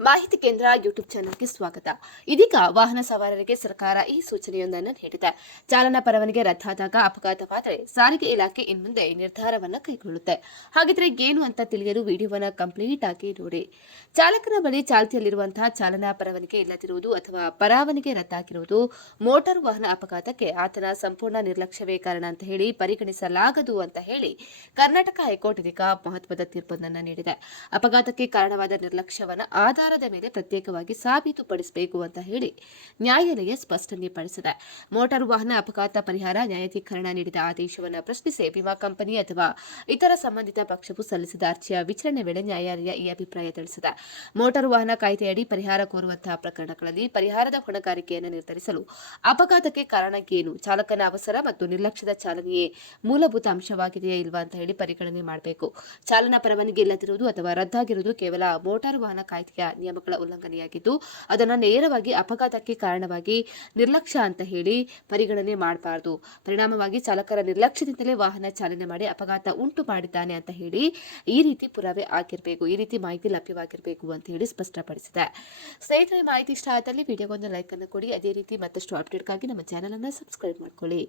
ಮಾಹಿತಿ ಕೇಂದ್ರ ಯೂಟ್ಯೂಬ್ ಚಾನೆಲ್ಗೆ ಸ್ವಾಗತ. ಇದೀಗ ವಾಹನ ಸವಾರರಿಗೆ ಸರ್ಕಾರ ಈ ಸೂಚನೆಯೊಂದನ್ನು ನೀಡಿದೆ. ಚಾಲನಾ ಪರವಾನಿಗೆ ರದ್ದಾದಾಗ ಅಪಘಾತವಾದರೆ ಸಾರಿಗೆ ಇಲಾಖೆ ಇನ್ಮುಂದೆ ನಿರ್ಧಾರವನ್ನು ಕೈಗೊಳ್ಳುತ್ತೆ. ಹಾಗಿದ್ರೆ ಏನು ಅಂತ ತಿಳಿಯಲು ವಿಡಿಯೋವನ್ನ ಕಂಪ್ಲೀಟ್ ಆಗಿ ನೋಡಿ. ಚಾಲಕನ ಬಳಿ ಚಾಲ್ತಿಯಲ್ಲಿರುವಂತಹ ಚಾಲನಾ ಪರವಾನಿಗೆ ಇಲ್ಲದಿರುವುದು ಅಥವಾ ಪರವಾನಿಗೆ ರದ್ದಾಗಿರುವುದು ಮೋಟಾರ್ ವಾಹನ ಅಪಘಾತಕ್ಕೆ ಆತನ ಸಂಪೂರ್ಣ ನಿರ್ಲಕ್ಷ್ಯವೇ ಕಾರಣ ಅಂತ ಹೇಳಿ ಪರಿಗಣಿಸಲಾಗದು ಅಂತ ಹೇಳಿ ಕರ್ನಾಟಕ ಹೈಕೋರ್ಟ್ ಇದೀಗ ಮಹತ್ವದ ತೀರ್ಪೊಂದನ್ನು ನೀಡಿದೆ. ಅಪಘಾತಕ್ಕೆ ಕಾರಣವಾದ ನಿರ್ಲಕ್ಷ್ಯವನ್ನು ಆಧಾರದ ಮೇಲೆ ಪ್ರತ್ಯೇಕವಾಗಿ ಸಾಬೀತುಪಡಿಸಬೇಕು ಅಂತ ಹೇಳಿ ನ್ಯಾಯಾಲಯ ಸ್ಪಷ್ಟನೆ ಪಡಿಸಿದೆ ಮೋಟಾರು ವಾಹನ ಅಪಘಾತ ಪರಿಹಾರ, ನ್ಯಾಯಾಧೀಕರಣ ನೀಡಿದ ಆದೇಶವನ್ನು ಪ್ರಶ್ನಿಸಿ ವಿಮಾ ಕಂಪನಿ ಅಥವಾ ಇತರ ಸಂಬಂಧಿತ ಪಕ್ಷವು ಸಲ್ಲಿಸಿದ ಅರ್ಜಿಯ ವಿಚಾರಣೆ ವೇಳೆ ನ್ಯಾಯಾಲಯ ಈ ಅಭಿಪ್ರಾಯ ತಿಳಿಸಿದೆ. ಮೋಟಾರು ವಾಹನ ಕಾಯ್ದೆಯಡಿ ಪರಿಹಾರ ಕೋರುವಂತಹ ಪ್ರಕರಣಗಳಲ್ಲಿ ಪರಿಹಾರದ ಹೊಣೆಗಾರಿಕೆಯನ್ನು ನಿರ್ಧರಿಸಲು ಅಪಘಾತಕ್ಕೆ ಕಾರಣ ಏನು, ಚಾಲಕನ ಅವಸರ ಮತ್ತು ನಿರ್ಲಕ್ಷ್ಯದ ಚಾಲನೆಯೇ ಮೂಲಭೂತ ಅಂಶವಾಗಿದೆಯೇ ಇಲ್ವಾ ಅಂತ ಹೇಳಿ ಪರಿಗಣನೆ ಮಾಡಬೇಕು. ಚಾಲನಾ ಪರವಾನಗಿ ಇಲ್ಲದಿರುವುದು ಅಥವಾ ರದ್ದಾಗಿರುವುದು ಕೇವಲ ಮೋಟಾರು ವಾಹನ ಕಾಯ್ದೆಯ ನಿಯಮಗಳ ಉಲ್ಲಂಘನೆಯಾಗಿದ್ದು, ಅದನ್ನು ನೇರವಾಗಿ ಅಪಘಾತಕ್ಕೆ ಕಾರಣವಾಗಿ ನಿರ್ಲಕ್ಷ್ಯ ಅಂತ ಹೇಳಿ ಪರಿಗಣನೆ ಮಾಡಬಾರದು. ಪರಿಣಾಮವಾಗಿ ಚಾಲಕರ ನಿರ್ಲಕ್ಷ್ಯದಿಂದಲೇ ವಾಹನ ಚಾಲನೆ ಮಾಡಿ ಅಪಘಾತ ಉಂಟು ಮಾಡಿದ್ದಾನೆ ಅಂತ ಹೇಳಿ ಈ ರೀತಿ ಪುರಾವೆ ಆಗಿರಬೇಕು ಈ ರೀತಿ ಮಾಹಿತಿ ಲಭ್ಯವಾಗಿರಬೇಕು ಅಂತ ಹೇಳಿ ಸ್ಪಷ್ಟಪಡಿಸಿದೆ. ಸ್ನೇಹಿತರೆ, ಮಾಹಿತಿ ಇಷ್ಟ ಆದಲ್ಲಿ ವಿಡಿಯೋಗೊಂದು ಲೈಕ್ ಅನ್ನು ಕೊಡಿ. ಅದೇ ರೀತಿ ಮತ್ತಷ್ಟು ಅಪ್ಡೇಟ್ಗಾಗಿ ನಮ್ಮ ಚಾನಲ್ ಅನ್ನು ಸಬ್ಸ್ಕ್ರೈಬ್ ಮಾಡ್ಕೊಳ್ಳಿ.